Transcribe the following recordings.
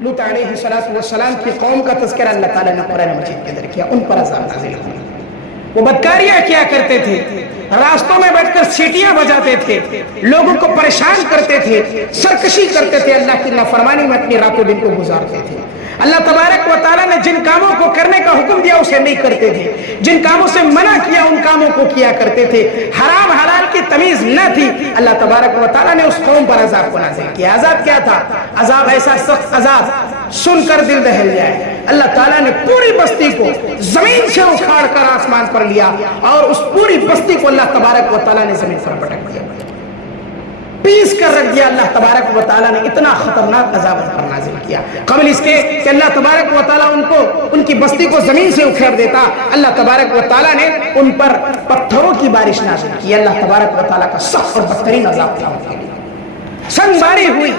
لوط علیہ السلام کی قوم کا تذکرہ اللہ تعالیٰ نے قرآن مجید کے اندر کیا. ان پر عذاب نازل ہوا. وہ بدکاریاں کیا کرتے تھے, راستوں میں بیٹھ کر سیٹیاں بجاتے تھے, لوگوں کو پریشان کرتے تھے, سرکشی کرتے تھے, اللہ کی نافرمانی میں اپنی راتوں دن کو گزارتے تھے. اللہ تبارک و تعالیٰ نے جن کاموں کو کرنے کا حکم دیا اسے نہیں کرتے تھے, جن کاموں سے منع کیا ان کاموں کو کیا کرتے تھے, حرام حلال کی تمیز نہ تھی. اللہ تبارک و تعالیٰ نے اس قوم پر عذاب کو نازل کیا. عذاب کیا تھا؟ عذاب ایسا سخت عذاب سن کر دل دہل جائے. اللہ تعالیٰ نے پوری بستی کو زمین سے اکھاڑ کر آسمان پر لیا اور اس پوری بستی کو اللہ تبارک و تعالیٰ نے زمین پر پٹک دیا, پیس کر رکھ دیا. اللہ تبارک و تعالیٰ نے اتنا خطرناک عذاب ان پر نازل کیا. قبل اس کے کہ اللہ تبارک و تعالیٰ ان کی بستی کو زمین سے اکھیڑ دیتا, اللہ تبارک و تعالیٰ نے ان پر پتھروں کی بارش نازل کی. اللہ تبارک و تعالیٰ کا سخت اور بدترین عذاب تھا ان کے لیے. سنگ باری ہوئی,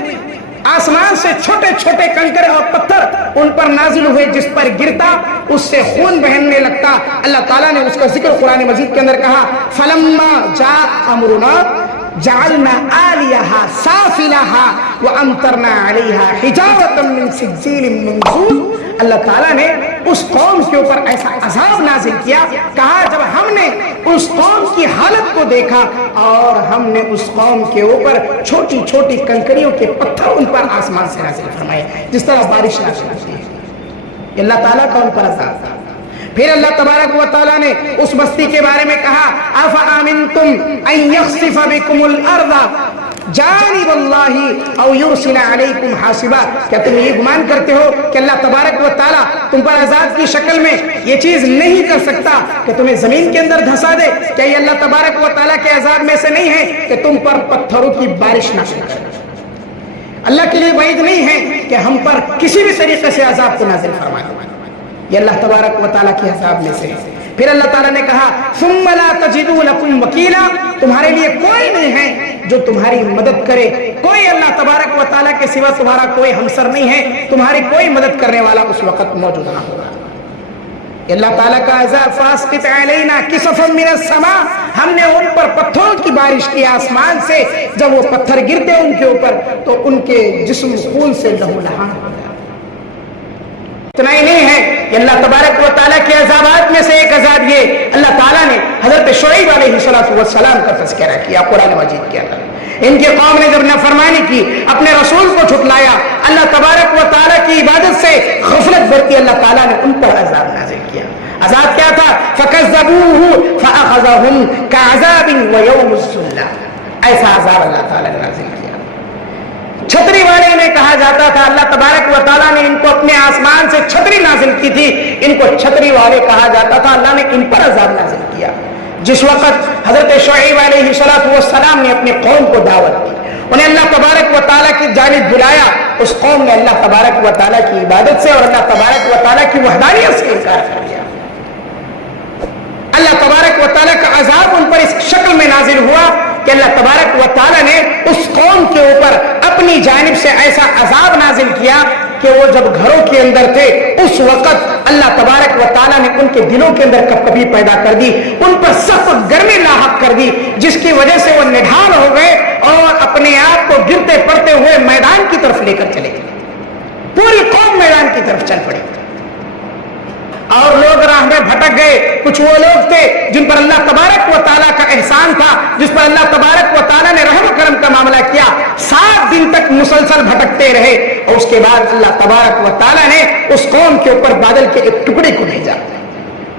آسمان سے چھوٹے چھوٹے کنکر اور پتھر ان پر نازل ہوئے, جس پر گرتا اس سے خون بہنے لگتا. اللہ تعالیٰ نے اس کا ذکر قرآن مجید کے اندر کہا, فلما جاء امرنا جعلنا آلیہا سافلہا وامطرنا علیہا حجارۃ من سجیل منضود. اللہ تعالیٰ نے اس قوم کے اوپر ایسا عذاب نازل کیا. کہا جب ہم نے اس قوم کی حالت کو دیکھا اور ہم نے اس قوم کے اوپر چھوٹی چھوٹی کنکریوں کے پتھر ان پر آسمان سے نازل فرمائے, جس طرح بارش نازل ہوتی ہے. اللہ تعالیٰ کا ان پر عذاب تھا. پھر اللہ تبارک و تعالیٰ نے اس بستی کے بارے میں کہا, افامنتم ان یخسف بکم الارض جانب اللہ او یرسل علیکم حاصبا. کیا تم یہ گمان کرتے ہو کہ اللہ تبارک و تعالیٰ تم پر عذاب کی شکل میں یہ چیز نہیں کر سکتا کہ تمہیں زمین کے اندر دھسا دے؟ کیا یہ اللہ تبارک و تعالیٰ کے عذاب میں سے نہیں ہے کہ تم پر پتھروں کی بارش نازل کرے؟ اللہ کے لیے بعید نہیں ہے کہ ہم پر کسی بھی طریقے سے عذاب کو نازل فرما دے. یہ اللہ تبارک و تعالیٰ کے عذاب میں سے. پھر اللہ تعالیٰ نے کہا, ثم لا تجدوا لکم وکیلا. تمہارے لیے کوئی نہیں ہے جو تمہاری مدد کرے, کوئی اللہ تبارک و تعالیٰ کے سوا تمہارا کوئی ہمسر نہیں ہے, تمہاری کوئی مدد کرنے والا اس وقت موجود نہ ہوگا. اللہ تعالیٰ کا عذاب, فاسقط علینا کسفا من السماء. ہم نے ان پر پتھروں کی بارش کی آسمان سے. جب وہ پتھر گرتے ان کے اوپر تو ان کے جسم خون سے لہو لہان ہو گیا. اتنا ہی نہیں ہے کہ اللہ تبارک و تعالیٰ کے عذابات میں سے ایک عذاب یہ, اللہ تعالیٰ نے حضرت شعیب علیہ السلام کا تذکرہ کیا قرآن مجید کے اندر. ان کی قوم نے جب نافرمانی کی, اپنے رسول کو جھٹلایا, اللہ تبارک و تعالیٰ کی عبادت سے غفلت برتی, اللہ تعالیٰ نے ان پر عذاب نازل کیا. عذاب کیا تھا؟ فَكَذَّبُوهُ فَأَخَذَهُمْ كَعَذَابٍ وَيَوْمِ الظُّلَّةِ. ایسا عذاب اللہ تعالیٰ نے نازل کیا. چھتری والے انہیں کہا جاتا تھا. اللہ تبارک و تعالیٰ نے ان کو اپنے آسمان سے چھتری نازل کی تھی, ان کو چھتری والے کہا جاتا تھا. اللہ نے ان پر عذاب نازل کیا. جس وقت حضرت شعیب علیہ السلام نے اپنی قوم کو دعوت دی, انہیں اللہ تبارک و تعالیٰ کی جانب بلایا, اس قوم نے اللہ تبارک و تعالیٰ کی عبادت سے اور اللہ تبارک و تعالیٰ کی وحدانیت سے انکار کر دیا. اللہ تبارک و تعالیٰ کا عذاب ان پر اس شکل میں نازل ہوا کہ اللہ تبارک و تعالیٰ نے اس قوم کے اوپر اپنی جانب سے ایسا عذاب نازل کیا کہ وہ جب گھروں کے اندر تھے اس وقت اللہ تبارک و تعالیٰ نے ان کے دلوں کے اندر کپکپی پیدا کر دی, ان پر سخت گرمی لاحق کر دی, جس کی وجہ سے وہ نڈھال ہو گئے اور اپنے آپ کو گرتے پڑتے ہوئے میدان کی طرف لے کر چلے گئے. پوری قوم میدان کی طرف چل پڑی اور لوگ راہ میں بھٹک گئے. کچھ وہ لوگ تھے جن پر اللہ تبارک و تعالیٰ کا احسان تھا, جس پر اللہ تبارک و تعالیٰ نے رحم و کرم کا معاملہ کیا. 7 دن تک مسلسل بھٹکتے رہے اور اس کے بعد اللہ تبارک و تعالیٰ نے اس قوم کے اوپر بادل کے ایک ٹکڑے کو بھیجا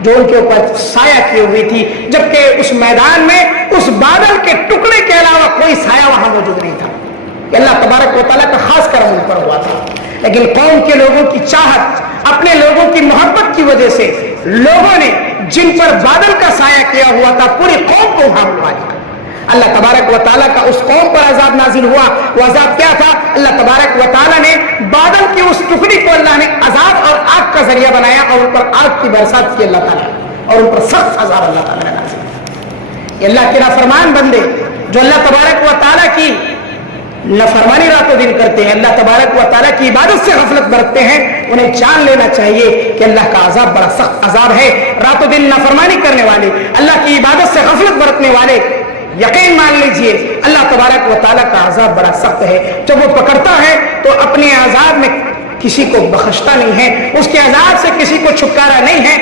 جو ان کے اوپر سایہ کی ہوئی تھی, جبکہ اس میدان میں اس بادل کے ٹکڑے کے علاوہ کوئی سایہ وہاں موجود نہیں تھا. اللہ تبارک و تعالیٰ کا خاص کرم ان پر ہوا تھا. لیکن قوم کے لوگوں کی چاہت, اپنے لوگوں کی محبت کی وجہ سے لوگوں نے جن پر بادل کا سایہ کیا ہوا تھا پوری قوم کو وہاں بلا دیا. اللہ تبارک و تعالیٰ کا اس قوم پر عذاب نازل ہوا. وہ عذاب کیا تھا؟ اللہ تبارک و تعالیٰ نے بادل کی اس ٹکڑی کو اللہ نے عذاب اور آگ کا ذریعہ بنایا اور ان پر آگ کی برسات کی اللہ تعالیٰ, اور ان پر سخت عذاب اللہ تعالیٰ نے نازل کیا. یہ اللہ کے نافرمان بندے جو اللہ تبارک و تعالیٰ کی نافرمانی راتوں دن کرتے ہیں, اللہ تبارک و تعالیٰ کی عبادت سے غفلت برتتے ہیں, انہیں جان لینا چاہیے کہ اللہ کا عذاب بڑا سخت عذاب ہے. راتوں دن نافرمانی کرنے والے, اللہ کی عبادت سے غفلت برتنے والے یقین مان لیجئے اللہ تبارک و تعالیٰ کا عذاب بڑا سخت ہے. جب وہ پکڑتا ہے تو اپنے عذاب میں کسی کو بخشتا نہیں ہے, اس کے عذاب سے کسی کو چھٹکارا نہیں ہے.